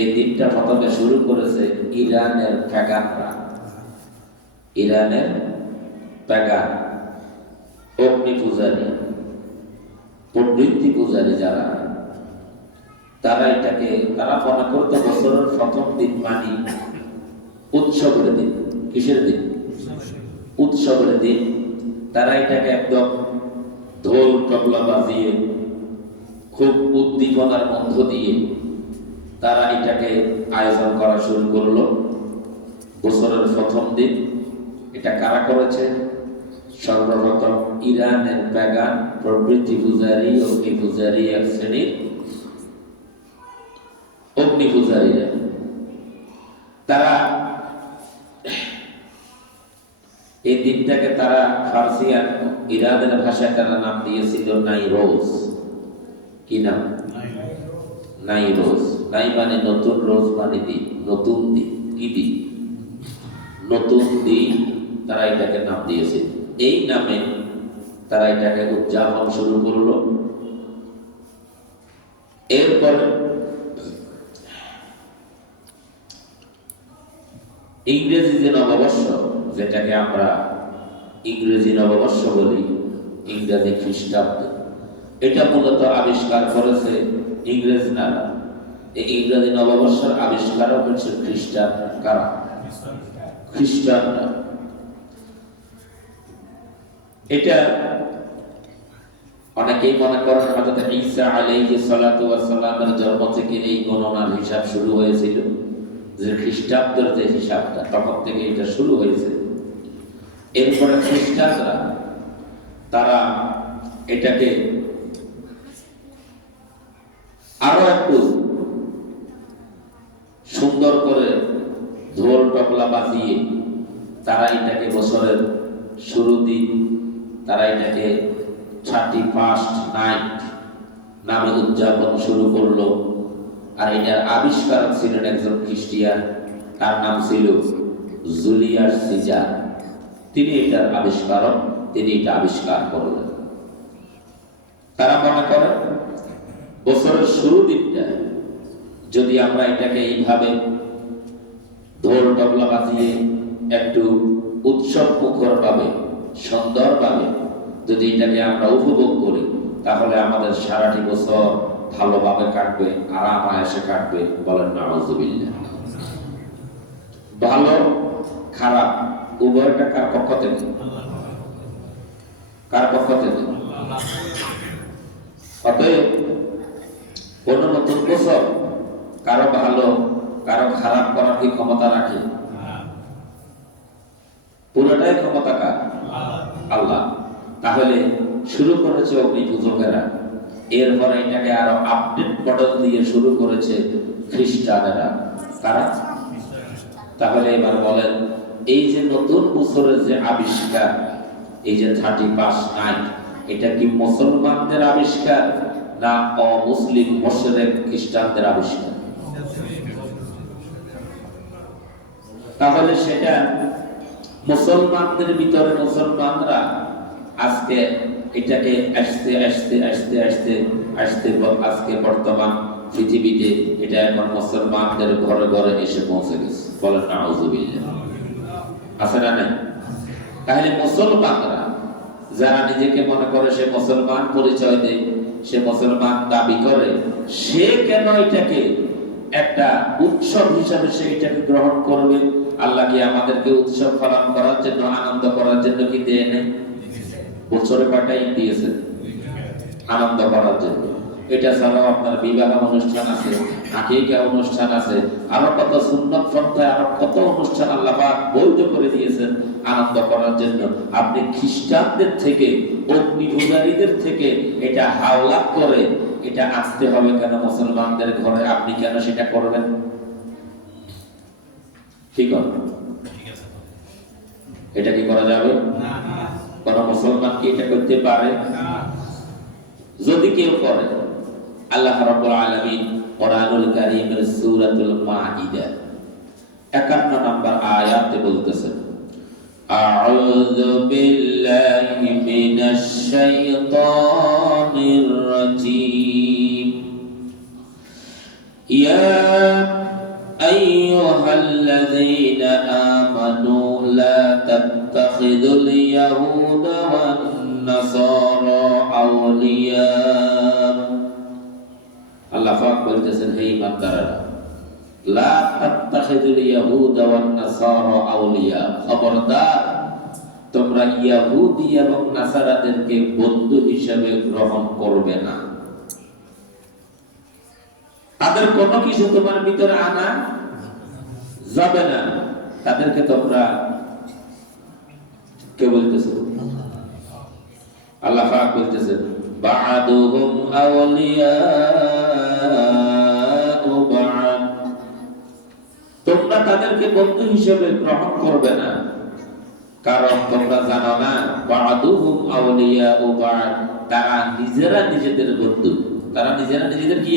এই দিনটা প্রথমে শুরু করেছে ইরানের প্যাগানরা। ইরানের প্যাগান, অগ্নি পূজারী, প্রবৃত্তি পূজারী যারা, তারা মনে করতো বছরের প্রথম দিন মানে উৎসবের দিন। কিসের দিন? উৎসবের দিন। তারা এটাকে একদম ঢোল তবলা বাজিয়ে খুব উদ্দীপনার মধ্য দিয়ে তারা এটাকে আয়োজন করা শুরু করলো। বছরের প্রথম দিন এটা কারা করেছে? সর্বপ্রথম ইরানের প্যাগান, প্রবৃত্তি পূজারী, অগ্নি পূজারী, এক শ্রেণীর অগ্নি পূজারীরা। তারা এই দিনটাকে তারা ফার্সিয়ান ইরানের ভাষায় তারা নাম দিয়েছিল নাইরোজ। কি নাম? নাইরোজ। নাই মানে নতুন, রোজ মানে দিন, নতুন দিন। কি দিন? নতুন দিন। তারা এটাকে নাম দিয়েছে। এই নামে তারা এটাকে উদযাপন শুরু করলো। এরপরে ইংরেজি যে নববর্ষ, যেটাকে আমরা ইংরেজি নববর্ষ বলি, ইংরেজি খ্রিস্টাব্দ, এটা মূলত আবিষ্কার করেছে ইংরেজ না। এই ইংরেজি নববর্ষের আবিষ্কারক হচ্ছে খ্রিস্টান। কারা? খ্রিস্টানরা। এটা অনেকেই মনে করেন হযরত ঈসা আলাইহিস সালাতু ওয়াস সালামের জন্ম থেকে এই গণনার হিসাব শুরু হয়েছিল, যে খ্রিস্টাব্দের যে হিসাবটা তখন থেকে এটা শুরু হয়েছে। এরপরে খ্রিস্টানরা তারা এটাকে আরো একটু সুন্দর করে ঢোল তবলা বাজিয়ে তারা এটাকে বছরের শুরু দিন, তারা এটাকে 31st নাইট নামে উদযাপন শুরু করলো। আর এটার আবিষ্কারক ছিলেন একজন খ্রিস্টিয়ান, তার নাম ছিল জুলিয়াস সিজার। তিনি এটার আবিষ্কারক, তিনি এটা আবিষ্কার করলেন। তারা মনে করেন বছরের শুরু দিনটা যদি আমরা এটাকে এইভাবে ঢোল তবলা বাজিয়ে একটু উৎসব মুখর ভাবে, সুন্দর ভাবে যদি এটাকে আমরা উপভোগ করি, তাহলে আমাদের সারাটি বছর ভালোভাবে কাটবে, আরাম আয়েশে কাটবে। বলেন নাউযুবিল্লাহ। ভালো খারাপ উভয়টা কার পক্ষ থেকে? কার পক্ষ থেকে? অতএব কোন নতুন বছর কারো ভালো কারো খারাপ করার কি ক্ষমতা রাখে? পুরোটাই ক্ষমতা কার? আল্লাহ। তাহলে শুরু করেছে অগ্নি পূজকেরা, এরপরে এটাকে আরো আপডেট মডেল দিয়ে শুরু করেছে খ্রিস্টানেরা। কারা? তাহলে এবার বলেন, এই যে নতুন বছরের যে আবিষ্কার, এই যে 31st নাইট, এটা কি মুসলমানদের আবিষ্কার না অমুসলিম মুশরিক খ্রিস্টানদের আবিষ্কার? তাহলে সেটা মুসলমানদের ভিতরে মুসলমানরা আজকে এটাকে আস্তে আস্তে আস্তে আস্তে আস্তে আজকে বর্তমান পৃথিবীতে এটা এখন মুসলমানদের ঘরে ঘরে এসে পৌঁছে গেছে। বলেন নাউযুবিল্লাহ। আছে না নাই? তাহলে মুসলমানরা যারা নিজেকে মনে করে সে মুসলমান পরিচয় দেয়, সে মুসলমান দাবি করে, সে কেন এটাকে একটা উৎসব হিসাবে সে এটাকে গ্রহণ করবে? আল্লাহ কি আমাদেরকে উৎসব পালন করার জন্য, আনন্দ করার জন্য কি দেয় নাই? বছরে কয়টা ঈদ দিয়েছে? আনন্দ করার জন্য। এটা ছাড়াও আপনার বিবাহ অনুষ্ঠান আছে, আকিকা অনুষ্ঠান আছে, আরো কত সুন্নত পন্থায় আরো কত অনুষ্ঠান আল্লাহ পাক বৈধ করে দিয়েছেন আনন্দ করার জন্য। আপনি খ্রিস্টানদের থেকে, অগ্নি পূজারীদের থেকে এটা হাওলাত করে এটা আসতে হবে কেন মুসলমানদের ঘরে? আপনি কেন সেটা করবেন? ঠিক আছে, এটা কি করা যাবে? কোন মুসলমান কি এটা করতে পারে? যদি কেউ করে, আল্লাহ রাব্বুল আলামিন কোরআনুল কারীমের সূরাতুল মাঈদা 51 নম্বর আয়াতে বলতেছেন, আউযু বিল্লাহি মিনাশ শাইতানির রাজীম, ইয়া আইয়ুহাল্লাযীনা আমানু লা তাত্তাখিযুল ইয়াহুদা ওয়ান নাসারা আউলিয়া। আল্লাহ পাক বলতেছেন, হে ঈমানদাররা, লা তাত্তাখিযুল ইয়াহুদা ওয়ান নাসারা আউলিয়া, খবরদার তোমরা ইহুদি এবং নাসারাদেরকে বন্ধু হিসেবে গ্রহণ করবে না। তাদের কোনো কিছু তোমার ভিতরে আনা যাবে না। তাদেরকে তোমরা কে বলতেছে? আল্লাহ পাক বলতেছেন, বা'দুহুম আউলিয়াউ বা'দ, তোমরা তাদেরকে বন্ধু হিসেবে গ্রহণ করবে না, কারণ তোমরা জানো না বা'দুহুম আউলিয়াউ বা'দ, তারা নিজেরা নিজেদের বন্ধু। তারা নিজেরা নিজেদের কি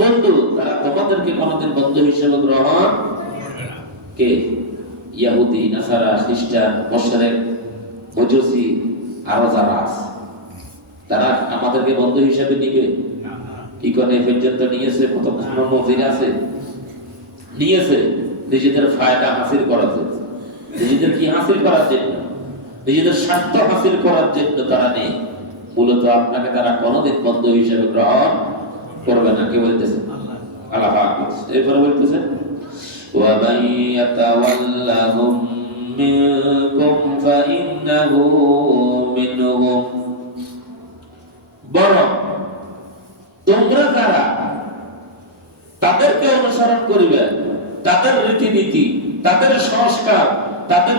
বন্ধু। তারা তোমাদেরকে কোনদিন বন্ধু হিসেবে গ্রহণ কে? ইহুদি, নাসারা, খ্রিস্টান, মুশরিক, মজুসি, আরো যারা আছে, তারা আমাদেরকে বন্ধু হিসেবে নিবে? কি করে পর্যন্ত নিয়েছে? কত মজির আছে, নিয়েছে নিজেদের ফায়দা হাসিল করার জন্য, নিজেদের কি হাসিল করার জন্য, নিজেদের স্বার্থ হাসিল করার জন্য তারা নেই। মূলত আপনাকে তারা কোনদিন বন্ধু হিসেবে গ্রহণ করবে না। কে বলতেছেন? আল্লাহ পাক বলতেছেন। এরপরে বলতেছেন, ওয়া মান ইয়াতাওয়াল্লাহুম মিনকুম ফাইন্নাহু মিনহুম, বরং তোমরা যারা তাদেরকে অনুসরণ করিবে, তাদের রীতিনীতি, তাদের সংস্কার, তাদের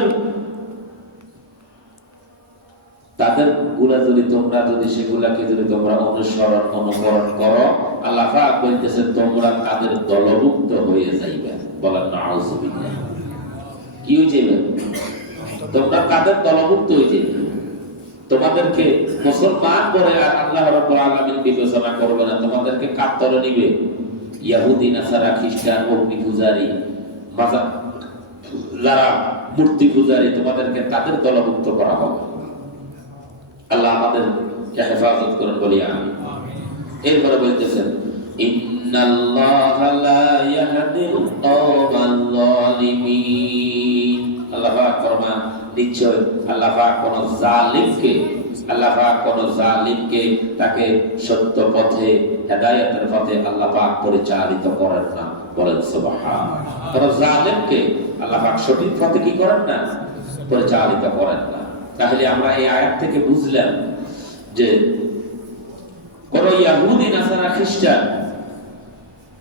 গুলা যদি তোমরা সেগুলাকে তোমরা অনুকরণ করো, আল্লাহ পাক বলতেছেন তোমরা তাদের দলভুক্ত হয়ে যাইবে। বলেন নাউযুবিল্লাহ। কি হয়ে যাবে? তোমরা তাদের দলভুক্ত হয়ে যাবে। তোমাদেরকে মুসলমান করে আর আল্লাহ রাব্বুল আলামিন বিবেচনা করবে না, তোমাদেরকে কাতরে নিবে। ইহুদি, নাসারা, খ্রিস্টান, অগ্নি পূজারী, যারা মূর্তি পূজারী, তোমাদেরকে তাদের দলভুক্ত করা হবে। আল্লাহ আমাদেরকে হেফাজত করুন, বলি আমিন। এরপরে বলতেছেন, ইন্নাল্লাহা লা ইয়াহদিল কওমাল যালিমিন। আল্লাহ পাক ফরমান, নিশ্চয় আল্লাহ পাক কোন জালিমকে তাকে সত্য পথে, হেদায়েতের পথে আল্লাহ পাক পরিচালিত করেন না। বলেন সুবহানাল্লাহ। কোন জালিমকে আল্লাহ পাক সঠিক পথে কি করেন না? পরিচালিত করেন না। তাহলে আমরা এই আয়াত থেকে বুঝলাম যে কোন ইহুদি, নাসারা, খ্রিস্টান,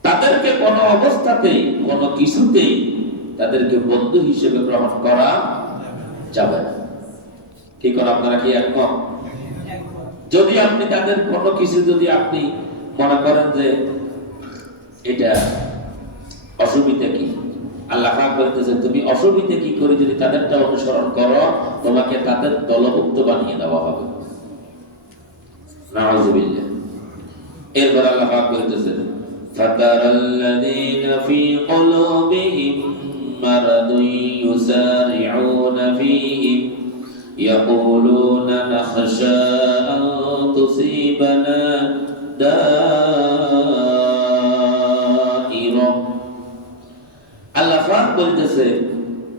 তাদেরকে কোন অবস্থাতেই, কোন কিছুতেই তাদেরকে বন্ধু হিসেবে গ্রহণ করা যাবে না। কি করে? আপনারা কি একমত? যদি আপনি তাদের কোনো কিছু যদি আপনি মনে করেন যে এটা অসুবিধা কি, আল্লাহ পাক বলতেছে তুমি অসুবিধা কি করে যদি তাদেরটা অনুসরণ করো, তোমাকে তাদের দলভুক্ত বানিয়ে দেওয়া হবে। নাউযুবিল্লাহ। এরপর আল্লাহ পাক বলতেছেন, ফাতারাল্লাযীনা ফী কুলুবিহিম মারাদুন ইউসারিউনা ফীহিম ইয়াকুলুনা নাখশা আন তুসিবানা দাইরা। আল্লাহ পাক বলতেছে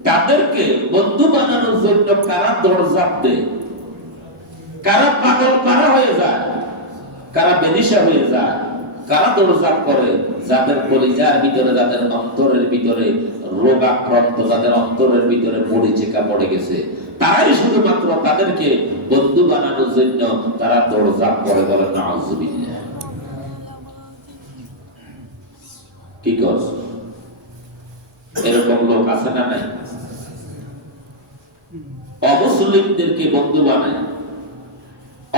তাদেরকে বন্ধু বানানোর জন্য কারা দরজাপ দেয়, কারা পাগল কারা হয়ে যায়, কারা বেদিশা হয়ে যায়, কারা দরজাপ করে, যাদের কলিজার ভিতরে, যাদের অন্তরের ভিতরে রোগাক্রান্ত, যাদের অন্তরের ভিতরে মরিচিকা পড়ে গেছে, তারাই শুধুমাত্র তাদেরকে বন্ধু বানানোর জন্য তারা দরজাপ করে। বলে নাউযুবিল্লাহ। কি কর? এরকম লোক আছে না নাই? অমুসলিমদেরকে বন্ধু বানায়,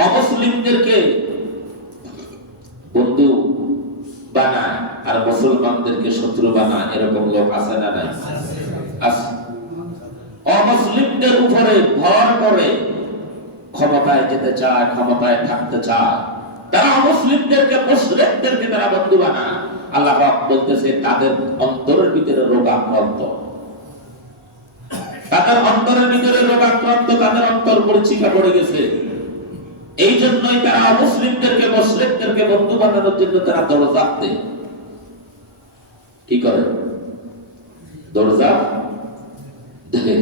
অমুসলিমদেরকে বন্ধু বানায় আর মুসলমানদেরকে শত্রু বানায়। এরকম লোক আছে না নাই? আছে। অমুসলিমদের উপরে ভর করে ক্ষমতায় যেতে চায়, ক্ষমতায় থাকতে চায়, তারা অমুসলিমদেরকে, মুশরিকদেরকে তারা বন্ধু বানায়। আল্লাহ পাক বলতেছে তাদের অন্তরের ভিতরে রোগাক্রান্ত, তাদের অন্তরের ভিতরে রোগাক্রান্ত, তাদের অন্তর মরিচিকা পড়ে গেছে। এই জন্যই তারা মুসলিমদেরকে, মুশরিকদেরকে বন্ধু বানানোর জন্য তারা দরজা দেয়। কি করে? দরজা দেখে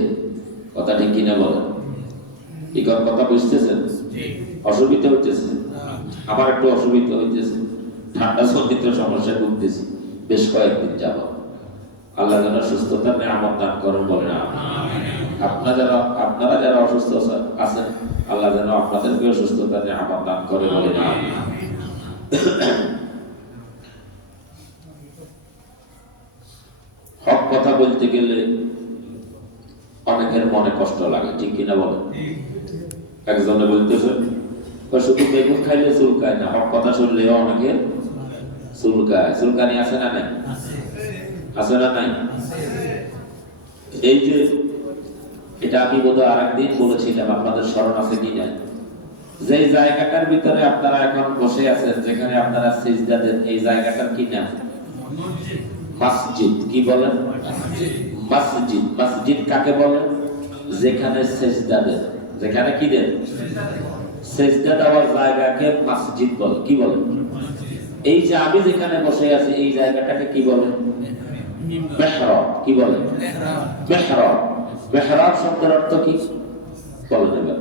কথা ঠিক কিনা বলেন? এই কথা বুঝতেছেন? অসুবিধা হইতেছে? আমার একটু অসুবিধা হইতেছে, ঠান্ডা জনিত সমস্যায় ভুগতেছি বেশ কয়েকদিন যাব। আল্লাহ যেন সুস্থতার নিয়ামত দান করেন, বলেন আমিন। আপনারা যারা অসুস্থ আছেন, আল্লাহ যেন আপনাদেরকেও সুস্থতার নিয়ামত দান করে, বলেন আমিন। হক কথা বলতে গেলে অনেকের মনে কষ্ট লাগে, ঠিক কিনা বলেন? একজনে বলতেছে শুধু বেগুন খাইলে চুলকায় না, হক কথা শুনলেও অনেকে চুলকায়। চুলকানি আছে না নাই? আছে না নাই? এই যে এটা আমি বোধহয় আরেকদিন বলেছিলাম, আপনাদের স্মরণ আছে কিনা, যে জায়গাটার ভিতরে আপনারা এখন বসে আছেন, যেখানে আপনারা সিজদা দেন, এই জায়গাটার কি নাম? মসজিদ। কি বলেন? মসজিদ। মসজিদ কাকে বলে? যেখানে সিজদা দেন, যেখানে কি দেন? সিজদা দেওয়ার জায়গাকে মসজিদ বলে। কি বলে? এই যে আমি যেখানে বসে আছি, এই জায়গাটাকে কি বলে? মেহরাব। কি বলে? মেহরাব। মেহরাব শব্দের অর্থ কি বলে দেবেন?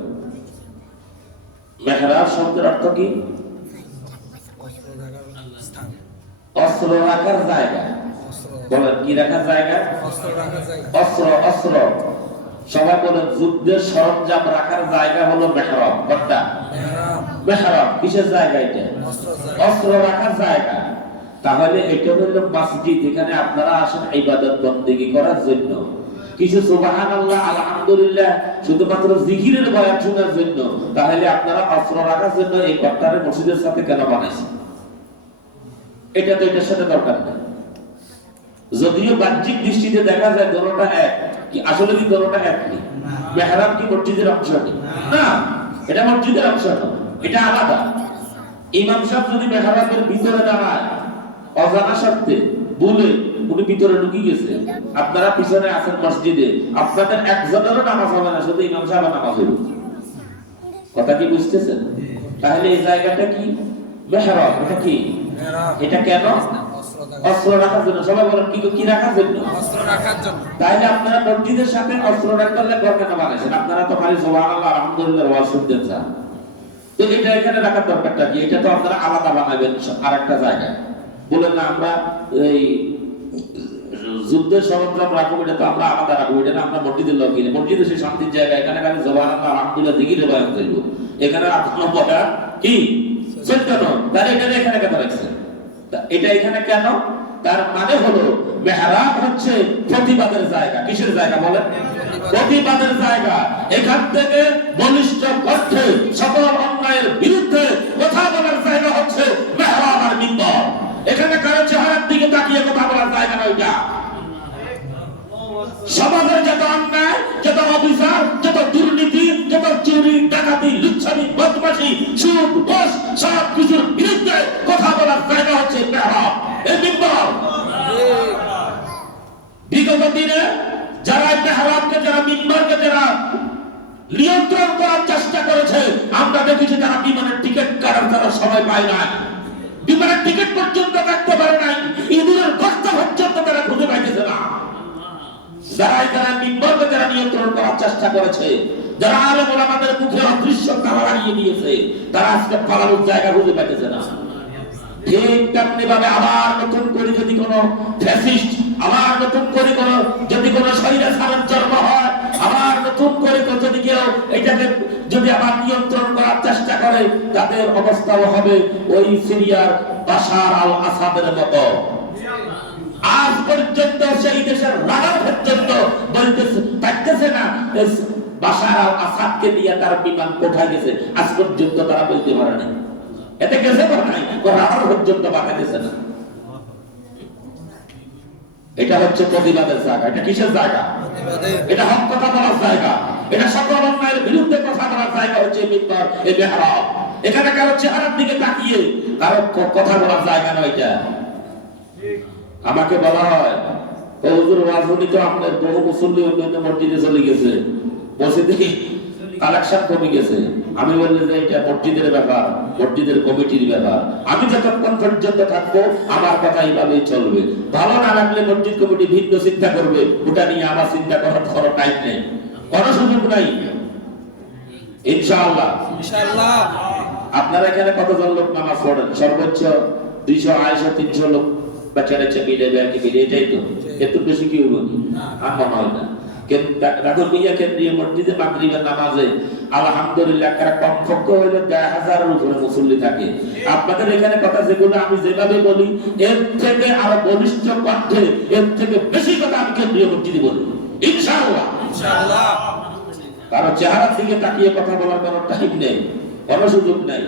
মেহরাব শব্দের অর্থ কি? অস্ত্র রাখার জায়গা। বলেন কি রাখার জায়গা? অস্ত্র। অস্ত্র সবাই বলেন যুদ্ধের সরঞ্জাম রাখার জায়গা হলো মেহরাব। কোনটা? মেহরাব। কিসের জায়গা এটা? অস্ত্র রাখার জায়গা। তাহলে এটা হলো মসজিদ, এখানে আপনারা আসেন ইবাদত বন্দেগী করার জন্য, কিছু সুবহানাল্লাহ আলহামদুলিল্লাহ শুধুমাত্র জিকিরের বয়ান শোনার জন্য। তাহলে আপনারা অস্ত্র রাখার জন্য এই ঘরটারে মসজিদের সাথে কেন বানাইছেন? এটা তো এটার সাথে দরকার নেই। যদিও বাহ্যিক দৃষ্টিতে দেখা যায় দোনোটা এক, কি আসলে কি দোনোটা এক নেই? মেহরাব কি মসজিদের অংশ নেই? না, এটা মসজিদের অংশ না, এটা আলাদা। ইমাম সাহেব যদি মেহরাবের ভিতরে দাঁড়ায় অজানা শর্তে বলে উনি ভিতরে ঢুকে গেছে, আপনারা পিছনে আছেন মসজিদে, আপনাদের একজনেরও নামাজ হবে না, শুধু ইমাম সাহেব নামাজ হবে। কথা কি বুঝতেছেন? তাহলে এই জায়গাটা কি? মেহরাব। এটা কি? এটা কেন? অস্ত্র রাখার জন্য। সবাই বলেন কি কি রাখার জন্য? অস্ত্র রাখার জন্য। তাইলে আপনারা মসজিদের সাথে অস্ত্র রাখতে হলে ঘর কেন বানাইছেন? আপনারা তো খালি সুবহানাল্লাহ আলহামদুলিল্লাহ ওয়াজ শুনতেন স্যার, তো এটা এখানে রাখার দরকারটা কি? এটা তো আপনারা আলাদা বানাবেন আরেকটা জায়গায়। বলেন না আমরা এই যুদ্ধের সরঞ্জাম রাখবো, এটা তো আমরা আলাদা রাখবো, এটা না আমরা মসজিদের লোক কিনে, মসজিদে সেই শান্তির জায়গা, এখানে খালি সুবহানাল্লাহ আলহামদুলিল্লাহ জিকির বয়ান করব, এখানে আপনারা বলা কি সত্য নয়। তাহলে এটা এখানে কেন রাখছেন? এটা এখানে কেন? তার মানে হলো মেহরাব হচ্ছে প্রতিবাদের জায়গা। কিসের জায়গা বলেন? প্রতিবাদের জায়গা। এখান থেকে বলিষ্ঠ কণ্ঠে সকল অন্যায়ের বিরুদ্ধে কথা বলার জায়গা হচ্ছে মেহরাব আর মিম্বর। এখানে কারো চেহারার দিকে তাকিয়ে কথা বলার জায়গা নয়। এটা সমাজের যত অন্যায়, যত অবিচার, যত দুর্নীতি, যত চুরি, ডাকাতি, লুচ্ছামি, বদমাশি, সুদ, ঘুষ সব কিছুর বিরুদ্ধে কথা বলার জায়গা হচ্ছে মেহরাব, এই মিম্বর। বিগত দিনে যারা মেহরাবকে, যারা মিম্বরকে যারা নিয়ন্ত্রণ করার চেষ্টা করেছে, আমরা দেখেছি তারা বিমানের টিকিট কাটার তারা সময় পায় না, বিমানের টিকিট পর্যন্ত কাটতে পারে নাই, ইঁদুরের গর্ত পর্যন্ত তারা খুঁজে পাইতেছে না। যারা মিম্বরকে যারা নিয়ন্ত্রণ করার চেষ্টা করেছে, যারা আলেম ওলামাদের মুখে অদৃশ্য তালা লাগিয়ে দিয়েছে, তারা আজকে পালানোর জায়গা খুঁজে পাইতেছে না। ঠিক তেমনি ভাবে আবার নতুন করে যদি কোনো ফ্যাসিস্ট, আবার নতুন করে যদি কোনো স্বৈরাচারের জন্ম হয়, আবার নতুন করে যদি কেউ এটাকে যদি আবার নিয়ন্ত্রণ করার চেষ্টা করে, তাদের অবস্থাও হবে ওই সিরিয়ার বাশার আল আসাদের মতো। আজ পর্যন্ত সেই দেশের রাজা পর্যন্ত বলতেছে পারতেছে না বাশার আল আসাদকে দিয়ে তার বিমান কোথায় গেছে, আজ পর্যন্ত তারা বলতে পারে না। এতে গেছে নাই, রাডার পর্যন্ত বাঁকাতেছে না। এটা হচ্ছে প্রতিবাদের জায়গা। এটা কিসের জায়গা? এটা হক কথা বলার জায়গা। এটা সকল অন্যায়ের বিরুদ্ধে কথা বলার জায়গা হচ্ছে মিম্বর, এই মেহরাব। এখানে কারো চেহারার দিকে তাকিয়ে কারো কথা বলার জায়গা নয় এটা। আমাকে বলা হয় হুজুর ওয়াজ উনি তো আপনার বহু মুসল্লি অন্যান্য মসজিদে চলে গেছে, বসে দেখি কালেকশন কমে গেছে। আমি বললে যে এটা মসজিদের ব্যাপার, মসজিদের কমিটির ব্যাপার, আমি যতক্ষণ পর্যন্ত থাকবো আমার কথা এইভাবেই চলবে। ভালো না লাগলে মসজিদ কমিটি ভিন্ন চিন্তা করবে, ওটা নিয়ে আমার চিন্তা করার কোনো টাইম নেই, কোনো সুযোগ নাই। ইনশাআল্লাহ ইনশাআল্লাহ। আপনারা এখানে কতজন লোক নামাজ পড়েন? সর্বোচ্চ 200, 250, 300 লোক বাচ্চারা মিলে ব্যাংকে মিলে, এটাই তো। এত বেশি কি হইব? আমার হয় না। রাগরবিয়া কেন্দ্রীয় মসজিদে মাগরিবের নামাজে আলহামদুলিল্লাহ কমপক্ষে হইলে 10,000-এর উপরে মুসল্লি থাকে। আপনাদের এখানে কথা যেগুলো আমি যেভাবে বলি, এর থেকে আরো বলিষ্ঠ কণ্ঠে, এর থেকে বেশি কথা আমি কেন্দ্রীয় মসজিদে বলি ইনশাআল্লাহ ইনশাআল্লাহ। কারণ চেহারার দিকে তাকিয়ে কথা বলার কোনো টাইম নেই, কোনো সুযোগ নাই।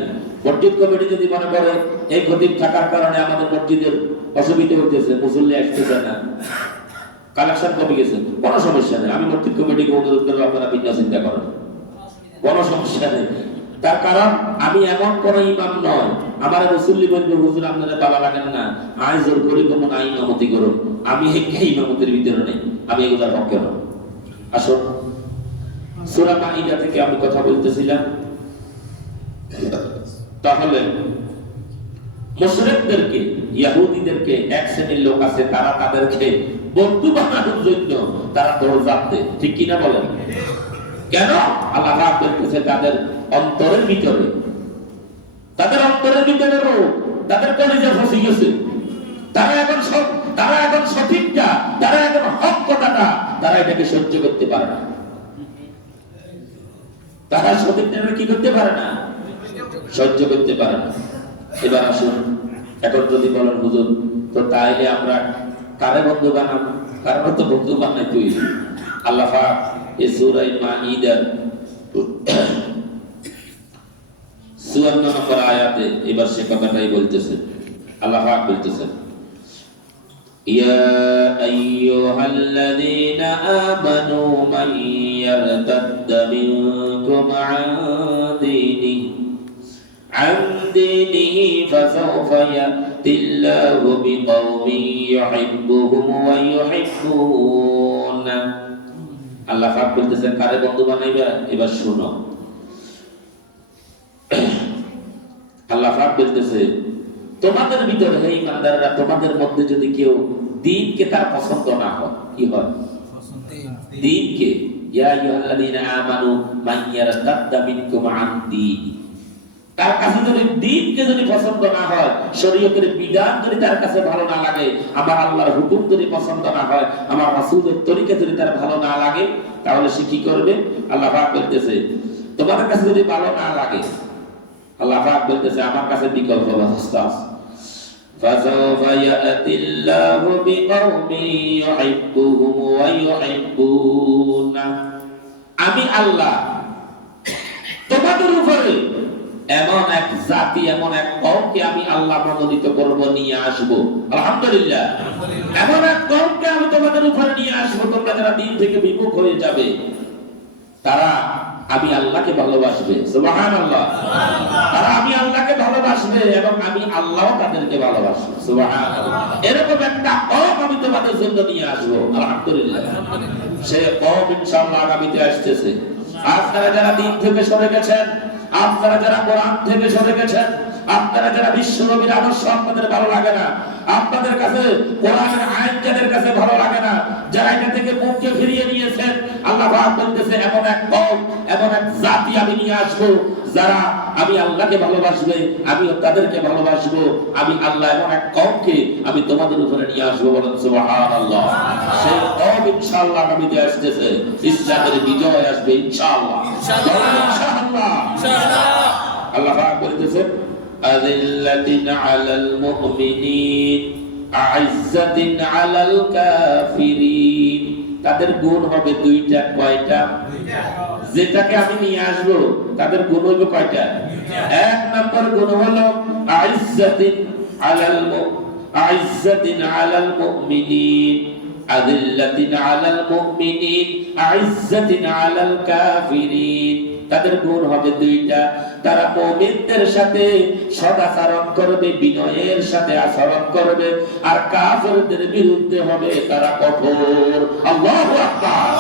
মসজিদ কমিটি যদি মনে করে এই খতিব থাকার কারণে আমাদের মসজিদের অসুবিধা হইতেছে, মুসল্লি আসতেছে না, কালেকশন কমে গেছে, কোনো সমস্যা নেই। আমি মসজিদ কমিটিকে অনুরোধ করবো আপনারা ভিন্ন চিন্তা করেন, কোনো সমস্যা নেই। তার কারণ আমি এমন কোন ইমাম নয় আমার মুসল্লি বলবে হুজুর আপনারা বাবা লাগেন না, আয় জোর করি কোনো না ইমামতি করুন। আমি এই ইমামতির ভিতরে নেই, আমি এগুলোর পক্ষে নয়। আসুন সূরা মাইদা থেকে আমি কথা বলতেছিলাম। তাহলে মুশরিকদেরকে, ইহুদিদেরকে এক শ্রেণীর লোক আছে, তারা তাদেরকে বন্ধু বানানোর জন্য তারা দৌড় যাচ্ছে, ঠিক কিনা বলেন? কেন? আল্লাহ পাক বলতেছে তাদের অন্তরের ভিতরে, তাদের অন্তরের ভিতরে রোগ, তাদের কলিজা ফসে গেছে। তারা এখন সঠিকটা, তারা এখন হক কথাটা, তারা এটাকে সহ্য করতে পারে না। তারা সঠিকটা কি করতে পারে না? সহ্য করতে পারে না। এবার আসুন, এখন যদি বলেন হুজুর তো তাইলে আমরা কারে বন্ধু বানাবো? কারণ তো বন্ধু বানাই তুই। আল্লাহ পাক এই সূরা মাইদার 54 নম্বর আয়াতে এবার সে কথাটাই বলতেছে। আল্লাহ পাক বলতেছেন, ইয়া আইয়ুহাল্লাযীনা আমানু মান ইয়ারতাদ্দা মিনকুম عن دينه فسوف يأتي الله بقوم يحبهم ويحبونه। আল্লাহ পাক বলতেছেন কারে বন্ধু বানাইবা? এবার শুনো, আল্লাহ পাক বলতেছে তোমাদের ভিতরে, হে ইমানদাররা, তোমাদের মধ্যে যদি কেউ দ্বীনকে তার পছন্দ না হয়, কি হয়? দ্বীনকে, ইয়া আইয়ুহাল্লাযীনা আমানু মান ইয়ারতাদ্দা মিনকুম আন দীনি, তার কাছে যদি দ্বীনকে যদি পছন্দ না হয়, শরীয়তের বিধান যদি তার কাছে ভালো না লাগে, আমার আল্লাহর হুকুম যদি পছন্দ না হয়, আমার রাসূলের তরিকা যদি তার ভালো না লাগে, তাহলে সে কি করবে? আল্লাহ পাক বলতেছে তোমাদের কাছে যদি ভালো না লাগে, আল্লাহ পাক বলতেছে আমার কাছে বিকল্প ব্যবস্থা আছে। ফাসাওফা ইয়াতিল্লাহু বিকওমিন ইউহিব্বুহুম ওয়া ইউহিব্বুনা, আমি আল্লাহ তোমাদের উপরে এমন এক জাতি, এমন এক কওমকে আমি আল্লাহ মনোনীত করব, নিয়ে আসব। আলহামদুলিল্লাহ, এমন এক কওমকে আমি তোমাদের উপরে নিয়ে আসব, তোমরা যারা দ্বীন থেকে বিমুখ হয়ে যাবে, তারা আমি আল্লাহকে ভালোবাসবে। সুবহানাল্লাহ, তারা আমি আল্লাহকে ভালোবাসবে এবং আমি আল্লাহও তাদেরকে ভালোবাসবো। সুবহানাল্লাহ, এরকম একটা কওম আমি তোমাদের জন্য নিয়ে আসব। আলহামদুলিল্লাহ, সে কওম ইনশাআল্লাহ আগামীতে আসতেছে। আপনারা যারা দ্বীন থেকে সরে গেছেন, আপনারা যারা কোরআন থেকে সরে গেছেন, আপনারা যারা বিশ্ব নবীর আদর্শ আপনাদের ভালো লাগে না, আপনাদের কাছে কোরআনের আইন যাদের কাছে ভালো লাগে না, যারা এটা থেকে মুখকে ফিরিয়ে নিয়েছেন, আল্লাহ পাক বলতেছে এমন এক কওম, এমন এক জাতি আমি নিয়ে আসবো, যারা আমি আল্লাহকে ভালোবাসবে, আমিও তাদেরকে ভালোবাসবো। আমি আল্লাহ এমন এক কওমকে আমি তোমাদের উপরে নিয়ে আসবো। বলেন সুবহানাল্লাহ। সেই কওম ইনশাআল্লাহ আগামীতে আসতেছে, ইসলামের বিজয় আসবে ইনশাআল্লাহ। ইনশাআল্লাহ, ইনশাআল্লাহ। আল্লাহ পাক বলতেছে আযিল্লাতিন আলাল মুমিনিন আ'ইজ্জাতিন আলাল কাফিরিন, তাদের গুণ হবে দুইটা। কয়টা? যেটাকে আমি নিয়ে আসবো তাদের গুণ হবে কয়টা? এক নম্বর গুণ হলো আ'ইজ্জাতিন আলাল মুমিনিন, আযিল্লাতিন আলাল মুমিনিন আ'ইজ্জাতিন আলাল কাফিরিন। তাদের গুণ হবে দুইটা, তারা মুমিনদের সাথে সদাচরণ করবে, বিনয়ের সাথে আচরণ করবে, আর কাফেরদের বিরুদ্ধে হবে তারা কঠোর। আল্লাহু আকবার।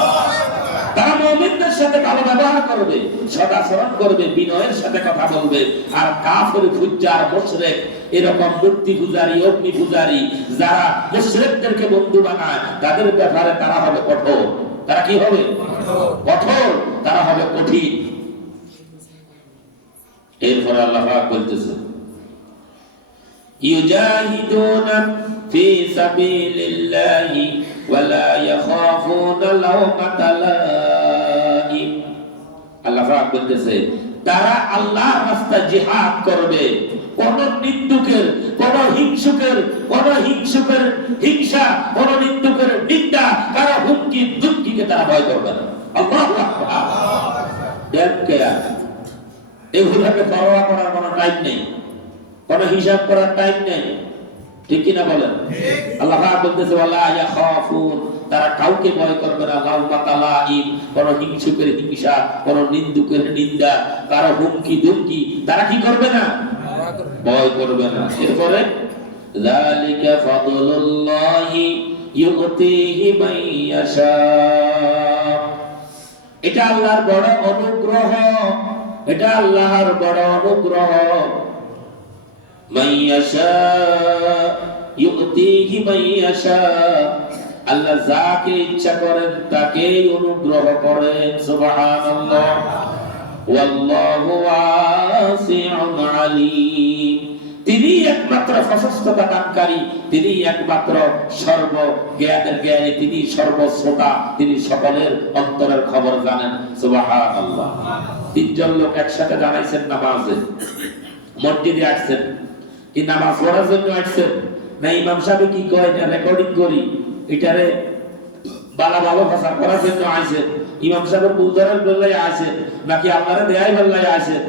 তারা মুমিনদের সাথে ভালো ব্যবহার করবে, সদাচরণ করবে, বিনয়ের সাথে কথা বলবে। আর কাফের, ফুজ্জার, মুশরিক, এরকম মূর্তি পূজারী, অগ্নি পূজারী যারা মুশরিকদেরকে বন্ধু বানায়, তাদের ব্যাপারে তারা হবে কঠোর। তারা কি হবে? কঠোর। তারা হবে কঠিন। এরপরে আল্লাহ পাক বলতেছে, ইউজাহিদুনা ফি সাবিলিল্লাহি ওয়া লা ইয়াখাফুনা লাওমাতা লাইম। আল্লাহ পাক বলতেছে, তারা আল্লাহর রাস্তায় জিহাদ করবে। কোন নিন্দুকের, কোন হিংসুকের হিংসা, কোন নিন্দুকের নিন্দা, কারো হুমকি দুমকিকে তারা ভয় করবে না। আল্লাহু আকবার। দেখেয়া এগুলোকে পরোয়া করার কোনো টাইম নেই, কোনো হিসাব করার টাইম নেই। ঠিক কিনা বলেন? আল্লাহ পাক বলতেছে, ওয়ালা ইয়াখাফুন, তারা কাউকে ভয় করবে না। লাওমাতা লাইম, কোন হিংসুকের হিংসা, কোন নিন্দুকের নিন্দা, কারো হুমকি দুমকি তারা কি করবে না? ভয় করবে না। এরপরে যালিকা ফাদলুল্লাহি ইউতিহি মান ইয়াশা, এটা আল্লাহর বড় অনুগ্রহ, এটা আল্লাহর বড় অনুগ্রহ। মান ইয়াশা ইউতিহি মান ইয়াশা, আল্লাহ যাকে ইচ্ছা করেন তাকেই অনুগ্রহ করেন। সুবহানাল্লাহ। ওয়াল্লাহু ওয়াসিউন আলীম, তিনি একমাত্র প্রশস্ততা দানকারী, তিনি একমাত্র সর্বজ্ঞানের জ্ঞানী, তিনি সর্বশ্রোতা, তিনি সকলের অন্তরের খবর জানেন। সুবহানাল্লাহ। তিনজন লোক একসাথে দাঁড়াইছেন নামাজে, মসজিদে আসছেন। কি নামাজ পড়ার জন্য আসছেন, না ইমাম সাহেব কি কয় এটা রেকর্ডিং করি, এটারে বালা ভালো ভাষা করার জন্য আসছেন? ইমাম সাহেবের বুঝারের বেলায় আসেন, নাকি আল্লাহরে দেয়াই বেলায় আসেন?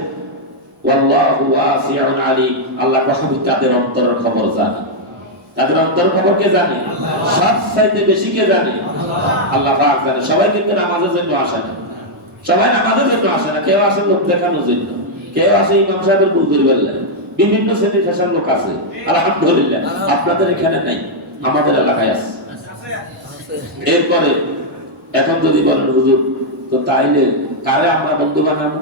ওয়াল্লাহু ওয়াসিউন আলীম, আল্লাহ কখন তাদের অন্তরের খবর জানে। তাদের অন্তরের খবর কে জানে? সবচাইতে বেশি কে জানে? আল্লাহ পাক জানে। সবাই কিন্তু নামাজের জন্য আসে না, সবাই নামাজের জন্য আসে না। কেউ আসে লোক দেখানোর জন্য, কেউ আসে ইমাম সাহেবের বুঝের বেলায়। বিভিন্ন শ্রেণীর পেশার লোক আছে, আলহামদুলিল্লাহ। আপনাদের এখানে নাই, আমাদের এলাকায় আছে। এরপরে এখন যদি বলেন হুজুর, তো তাইলে কারে আমরা বন্ধু বানাবো?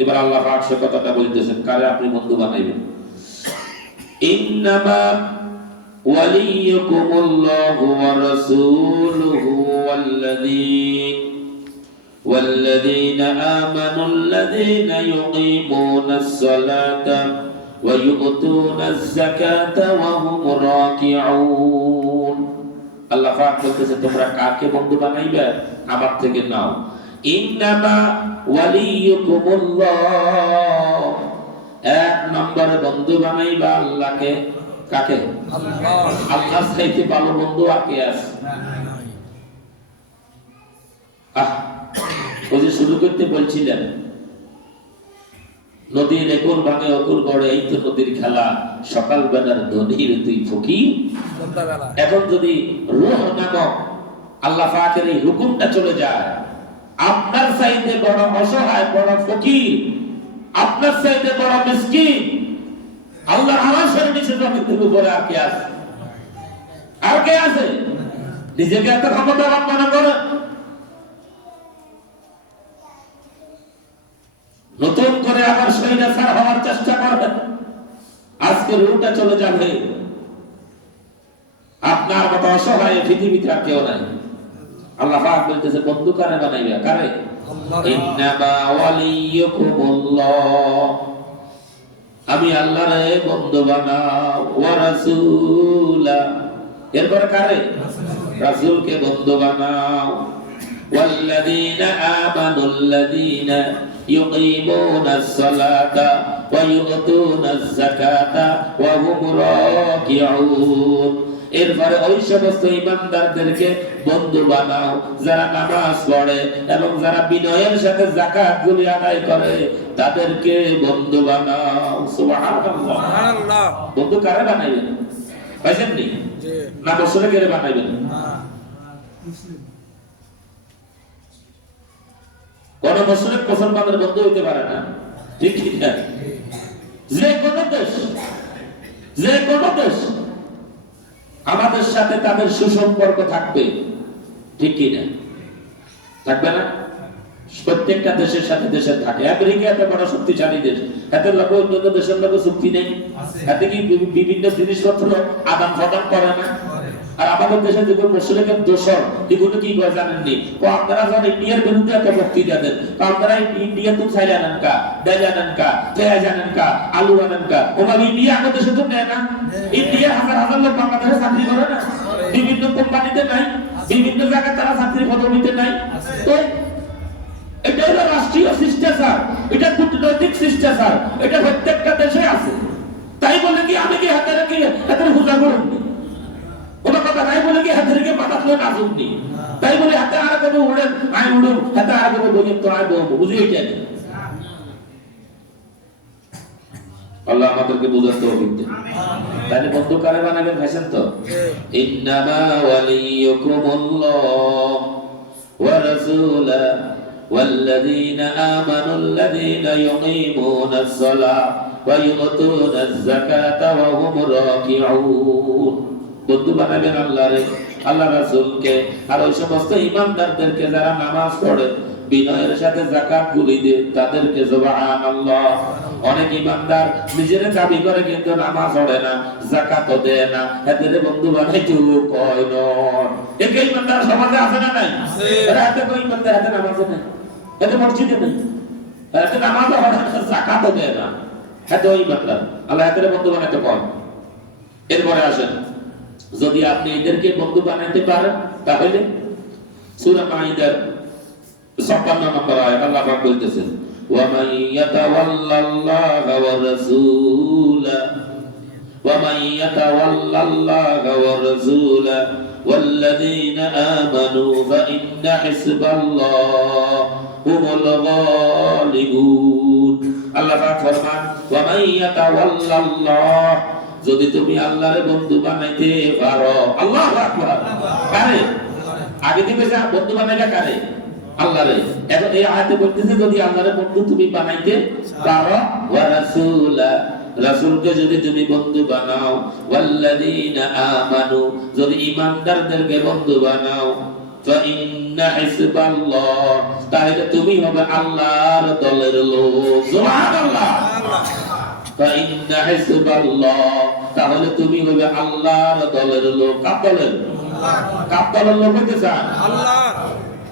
এবার আল্লাহ পাক সে কথাটা বলতেছেন, কারে আপনি বন্ধু বানাইবেন। ইন্নামা ওয়ালিয়ুকুমুল্লাহু ওয়া রাসূলুহু ওয়াল্লাযীনা আমানুল্লাযীনা ইউকিমুনাস সালাতা ওয়া ইউতুনাজ যাকাতা ওয়া হুম রাকিউন। আল্লাহ পাক বলতেছে, তোমরা কাকে বন্ধু বানাইবে? আমার থেকে নাও। ইন্নামা ওয়ালিয়ুকুমুল্লাহ, এক নম্বরে বন্ধু বানাইবা আল্লাহকে। কাকে? আল্লাহ। আল্লাহ চাইতে ভালো বন্ধু আর কে আছে? ওই যে শুরু করতে বলছিলেন, নদীর একুল ভাঙে অকুল গড়ে, এই তো নদীর খেলা, সকাল বেলার ধনীর তুই ফকির। এখন যদি রূহ নামক আল্লাহ পাকের এই হুকুমটা চলে যায়, আপনার চাইতে বড় অসহায়, বড় ফকির, আপনার চাইতে বড় মিসকিন আল্লাহর আরশের নিচে জমিনের উপরে আর কে আছে? আর কে আছে? নিজেকে এত ক্ষমতাবান মনে করেন? নতুন করে আবার স্বৈরাচার হওয়ার চেষ্টা করবেন, আজকে রূহটা চলে যাবে। আপনার মতো অসহায় পৃথিবীতে আর কেউ নাই। আল্লাহ পাক বলতেছে, বন্ধু কারে বানাইবে? কারে? ইন্নামা ওয়ালিয়ুকুমুল্লাহ, আমি আল্লাহরে বন্ধু বানাও। ওয়া রাসূলা, এরপর কারে? রাসূলকে বন্ধু বানাও। ওয়াল্লাযীনা আমানুল্লাযীনা ইউকিমুনাস সালাতা ওয়া ইউতুনাজ যাকাতা ওয়া হুম রাকিউন। এরপরে ওই সমস্ত ইমানদারদেরকে বন্ধু বানাও যারা নামাজ পড়ে এবং যারা বিনয়ের সাথে যাকাত গুলি আদায় করে, তাদেরকে বন্ধু বানাও। সুবহানাল্লাহ। সুবহানাল্লাহ। বন্ধু কারে বানাইবেন? পাইছেন নি? জি। না মুশরিকের বানাইবেন? কোন মুশরিক মুসলমানের বন্ধু হইতে পারে না, ঠিক কি না? যে কোন দেশ আমাদের সাথে তাদের সুসম্পর্ক থাকবে, ঠিক কি না? থাকবে না? প্রত্যেকটা দেশের সাথে দেশের থাকে। আমেরিকা এত বড় শক্তিশালী দেশ, এত লোক অন্য দেশের লোক চুক্তি নেই, এতে কি বিভিন্ন জিনিসপত্র আদান প্রদান করে না? আর আমাদের দেশে যে মুসলিমের দোষর এগুলো কি করে জানেননি? তো আপনারা যখন ইন্ডিয়ার বিরুদ্ধে এত বক্তৃতা দেন, তো আপনারা ইন্ডিয়া তো চাই জানেন কা, ডাল জানেন কা, পেঁয়াজ জানেন কা, আলু জানেন কা, ওরা ইন্ডিয়া আমাদের দেশে তো নেয় না। ইন্ডিয়া হাজার হাজার লোক বাংলাদেশে চাকরি করে না, বিভিন্ন কোম্পানিতে নাই, বিভিন্ন জায়গায় তারা চাকরি পদবিতে নাই। তো এটা হলো রাষ্ট্রীয় শিষ্টাচার, এটা কূটনৈতিক শিষ্টাচার, এটা প্রত্যেকটা দেশে আছে। তাই বলে কি আমি কি হাতে রেখে হাতের পূজা করুন? কোনো কথা নাই বলে কি হাতে রেখে মাথা তুলে নাচুন নি? তাই বলে হাতে আর কেন উড়েন, আয় উড়ুন, হাতে আর কেন বলি তো আয় বলবো, বুঝি এটা নেই। আল্লাহ আমাদেরকে বুঝাতে হবে। তাহলে বন্ধু কারে বানাবেন ভাইছেন তো? ইন্নামা ওয়ালিয়ুকুমুল্লাহ ওয়া রাসূলা والذين آمنوا الذين يقيمون الصلاة ويؤتون الزكاة وهم راكعون। বন্ধু বানাবেন আল্লাহরে, আল্লাহ রাসূলকে, আর ওই সমস্ত ঈমানদারদেরকে যারা নামাজ পড়ে বিনয়ের সাথে যাকাত গুলি দেয় তাদেরকে সুবহানাল্লাহ। অনেক ঈমানদার নিজের দাবি করে কিন্তু নামাজ পড়ে না, যাকাতও দেয় না, এদের বন্ধু বানাইতে কয় না। এই ঈমানদার সমাজে আছে না নাই? এরা এত কই ঈমানদার হাতে নামাজ নেই, এত মসজিদে নেই, এত নামাজও পড়ে না, যাকাতও দেয় না, এত ঈমানদার। আল্লাহ এদের বন্ধু বানাইতে কয়। এরপরে আসেন, যদি আপনি এদেরকে বন্ধু বানাইতে পারেন তাহলে সূরা মাইদার 56 নম্বর আয়াত আল্লাহ পাক বলতেছেন, ওয়া মান ইয়াতাওয়াল্লাল্লাহা ওয়া রাসূলা ওয়া মান ইয়াতাওয়াল্লাল্লাহা ওয়া রাসূলা ওয়াল্লাযীনা আমানু ফাইন্না হিসবাল্লাহ হুমুল গালিবুন। আল্লাহ পাক ফরমান, ওয়া মান ইয়াতাওয়াল্লাল্লাহ, যদি তুমি আল্লাহর বন্ধু বানাইতে পারো। আল্লাহু আকবার। কারে আগে থেকে বন্ধু বানাইলা? কারে? আল্লাহরে। এখন এই আয়াতে বলতেছে যদি আল্লাহর বন্ধু তুমি বানাইতে পারো, ওয়া রাসূলা, রাসূলকে যদি তুমি বন্ধু বানাও, ওয়াল্লাযীনা আমানু, যদি ঈমানদারদেরকে বন্ধু বানাও, ফাইন্না হিসবাল্লাহ, তাহলে তুমি হবে আল্লাহর দলের লোক। সুবহানাল্লাহ। ফাইন্না হিসবাল্লাহ, তাহলে তুমি হবে আল্লাহর দলের লোক। কার দলের? কার দলের লোক হইতে চান? আল্লাহ।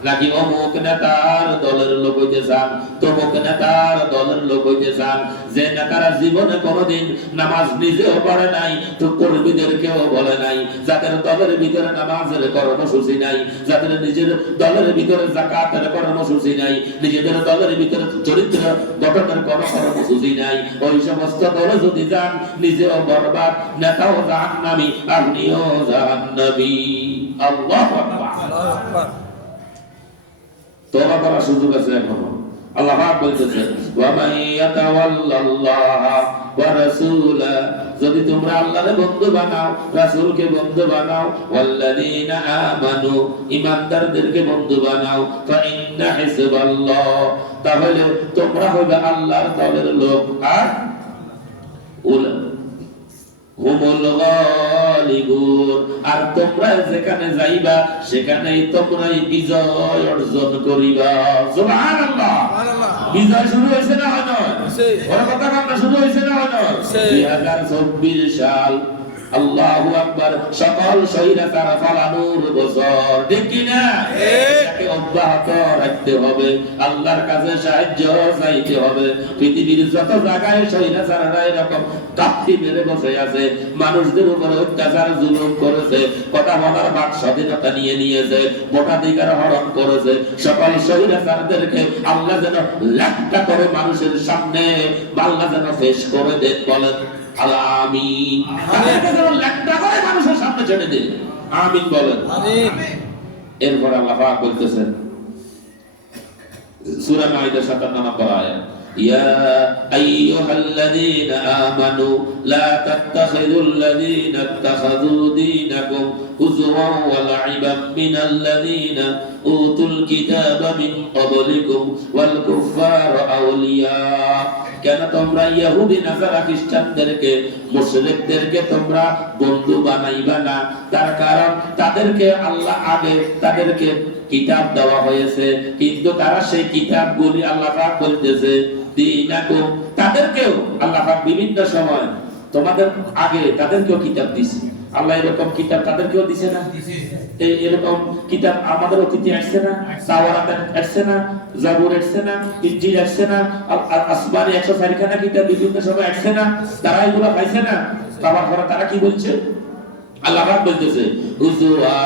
নাকি অমুক নেতার দলের লোক হইতে চান, তমুক নেতার দলের লোক হইতে চান, যে নেতারা জীবনে কোনোদিন নামাজ নিজেও পড়ে নাই, তো কর্মীদেরকেও বলে নাই, যাদের দলের ভিতরে নামাজের কর্মসূচি নাই, যাদের নিজের দলের ভিতরে যাকাতের কর্মসূচি নাই, নিজেদের দলের ভিতরে চরিত্র গঠনের কোনো কর্মসূচি নাই, ওই সমস্ত দলে যদি যান নিজেও বরবাদ, নেতাও জাহান্নামী, আপনিও জাহান্নামী। আল্লাহু আকবার। আল্লাহু আকবার। তওবা করার সুযোগ আছে এখনো। আল্লাহ পাক বলতেছেন, ওয়া মান ইয়াতাওয়াল্লাল্লাহা ওয়া রাসূলা, যদি তোমরা আল্লাহর বন্ধু বানাও, রাসূলকে বন্ধু বানাও, ওয়াল্লাযীনা আমানু, ঈমানদারদেরকে বন্ধু বানাও, ফাইন্না হিসবাল্লাহ, তাহলে তোমরা হবে আল্লাহর দলের লোক। আর হুমুল গালিবুন, আর তোমরা যেখানে যাইবা সেখানেই তোমরাই বিজয় অর্জন করিবা। সুবহানাল্লাহ। বিজয় শুরু হইছে না হয় না? ওর কথা কান্না শুরু হইছে না হয় না? 2024 সাল, আল্লাহু আকবার, সকল শহীদার ফালানোর বছর, ঠিক কি না? এটাকে অব্যাহত রাখতে হবে, আল্লাহর কাছে সাহায্য চাইতে হবে। পৃথিবীর যত জায়গায় শহীদাররা এরকম কাপ্তি মেরে বসে আছে, মানুষদের উপরে অত্যাচার জুলুম করেছে, কথা বলার বাক স্বাধীনতা নিয়ে নিয়েছে, ভোটাধিকার হরণ করেছে, সকল শহীদারদেরকে আল্লাহ যেন লাখটা করে মানুষের সামনে আল্লাহ যেন পেশ করে দেন। বলেন আমিন। তাদেরকে যেন লাখটা করে মানুষের সামনে ছেড়ে দেন। আমিন বলেন। আমিন। এরপর আল্লাহ পাক বলতেছেন সূরা মাইদা 57 নম্বর আয়াত, ইয়া আইয়ুহাল্লাযীনা আমানু লা তাত্তাখিযুল্লাযীনা ইত্তাখাযু দীনাকুম হুজওয়ান ওয়া লা'iবান মিনাল্লাযীনা উতুল কিতাবা মিন ক্বাবলিকুম ওয়াল কুফফারা আউলিয়া। কেন তোমরা ইহুদি নাসারা খ্রিস্টানদেরকে মুশরিকদেরকে তোমরা বন্ধু বানাইবা না? তার কারণ তাদেরকে আল্লাহ আগে তাদেরকে কিতাব দেওয়া হয়েছে, কিন্তু তারা সেই কিতাবগুলি আল্লাহ পাক বলতেছে দীনাকুম, তাদেরকেও আল্লাহ পাক বিভিন্ন সময় তোমাদের আগে তাদেরকেও কিতাব দিয়েছে। আল্লাহ এরকম কিতাব তাদেরকেও দিছে না? এরকম কিতাব আমাদের অতীতে আসছে না? তাওরাত আসছে না? জাবুর আসছে না? ইনজিল আসছে না? আসমানি 104 খানা কিতাব বিভিন্ন সময় আসছে না? তারা এগুলো পাইছে না? বাবার পরে তারা কি বলছে? আল্লাহ পাক বলতেছে হুজুয়া,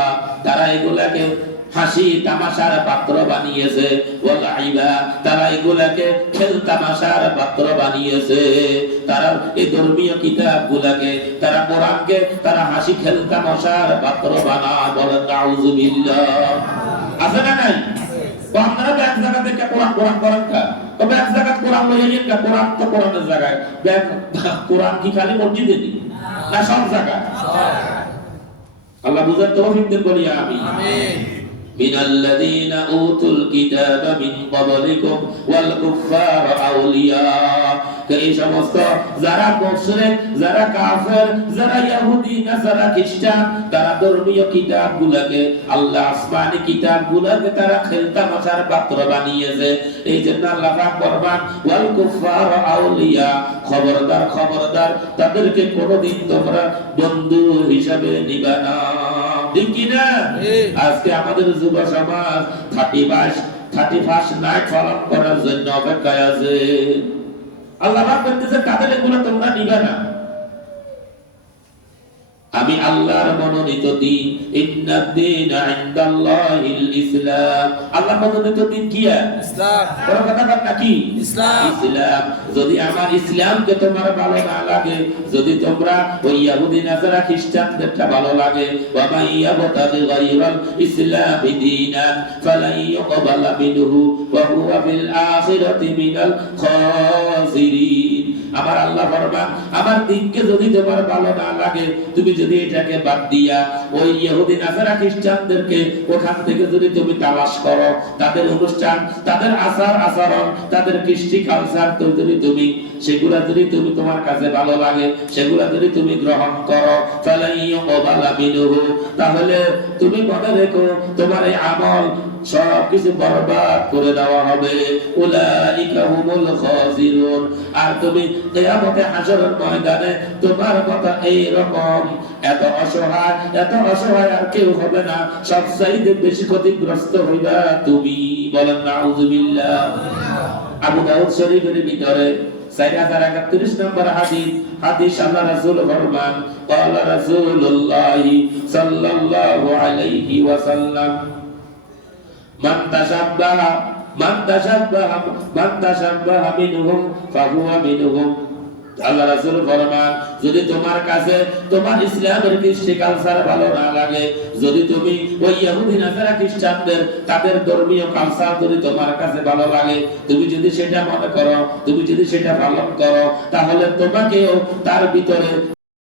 তারা এগুলাকে হাসি তামাশার পাত্র বানিয়েছে, ওয়ালাইবা, তারা এগুলাকে খেল তামাশার পাত্র বানিয়েছে। তারা এই ধর্মীয় কিতাবগুলোকে, তারা কোরআনকে তারা হাসি খেল তামাশার পাত্র বানায়। বলেন নাউযুবিল্লাহ। আছে না নাই? তো আপনারা তো এক জায়গা থেকে কোরআন কোরআন করেন কা, তবে এক জায়গা কোরআন লইয়া গিয়ে কোরআন তো কোরআনের জায়গায়, কোরআন কি খালি মসজিদে না সব জায়গায়? আল্লাহ বুঝার তৌফিক দেন, বলি আমিন। من الذين أوتوا الكتاب من قبلكم والكفار أولياء। এই সমস্ত যারা মুশরিক, যারা কাফের, যারা ইহুদি নাসারা খ্রিস্টান, তারা ধর্মীয় কিতাবগুলোকে, আল্লাহ আসমানি কিতাবগুলোকে তারা খেলতামাশার পাত্র বানিয়েছে। এই জন্য আল্লাহ পাক ফরমান ওয়াল কুফার আউলিয়া, খবরদার খবরদার, তাদেরকে কোনোদিন তোমরা বন্ধু হিসাবে নিবা না। ঠিক কি না? আজকে আমাদের যুব সমাজ 31 নাইট পালন করার জন্য অপেক্ষায় আছে। আল্লাহ পাক বলতেছে তাদের এগুলো তোমরা নিবে না। আমি আল্লাহর মনোনীত দিন, ইন্নাদ দীনা ইনদাল্লাহিল ইসলাম। আল্লাহর মনোনীত দিন কি? ইসলাম। বড় কথা বল নাকি? ইসলাম। ইসলাম। যদি আমার ইসলামকে তোমার ভালো না লাগে, যদি তোমরা ওই ইহুদি নাসারা খ্রিস্টানদেরটা ভালো লাগে, ওয়া মান ইয়াবতাগি গায়রাল ইসলামি দীনান ফালান ইউকবালা মিনহু ওয়া হুয়া ফিল আখিরাতি মিনাল খাসিরিন। আমার আল্লাহ ফরমান আমার দিনকে যদি তোমার ভালো না লাগে, তুমি যদি এটাকে বাদ দিয়া ওই ইহুদি নাসারা খ্রিস্টানদেরকে ওখান থেকে যদি তুমি তালাশ করো, তাদের অনুষ্ঠান, তাদের আচার আচরণ, তাদের কৃষ্টি কালচার যদি তুমি সেগুলা যদি তুমি তোমার কাছে ভালো লাগে, সেগুলা যদি তুমি গ্রহণ করো, তাহলে তুমি মনে রেখো তোমার এই আমল সবকিছু বরবাদ করে দেওয়া হবে। উলাইকা হুমুল খাসিরুন। আর তুমি কিয়ামতে হাশরের ময়দানে তোমার কথা এই রকম, এত অসহায় আর কেউ হবে না, সবচাইতে বেশি ক্ষতিগ্রস্ত হইবা তুমি। বলেন নাউযুবিল্লাহ। আবু দাউদ শরীফের ভিতরে 4031 নম্বর হাদিস আল্লাহ রাসূল ফরমান ক্বালা রাসূলুল্লাহ সাল্লাল্লাহু আলাইহি ওয়াসাল্লাম মান তাশাব্বাহা মিনহুম ফাহুয়া মিনহুম। আল্লাহ রাসূল ফরমান যদি তোমার কাছে তোমার ইসলামের কৃষ্টি কালচার ভালো না লাগে, যদি তুমি ওই ইহুদি নাসারা খ্রিস্টানদের তাদের ধর্মীয় কালচার যদি তোমার কাছে ভালো লাগে, তুমি যদি সেটা মনে করো, তুমি যদি সেটা পালন করো, তাহলে তোমাকেও তার ভিতরে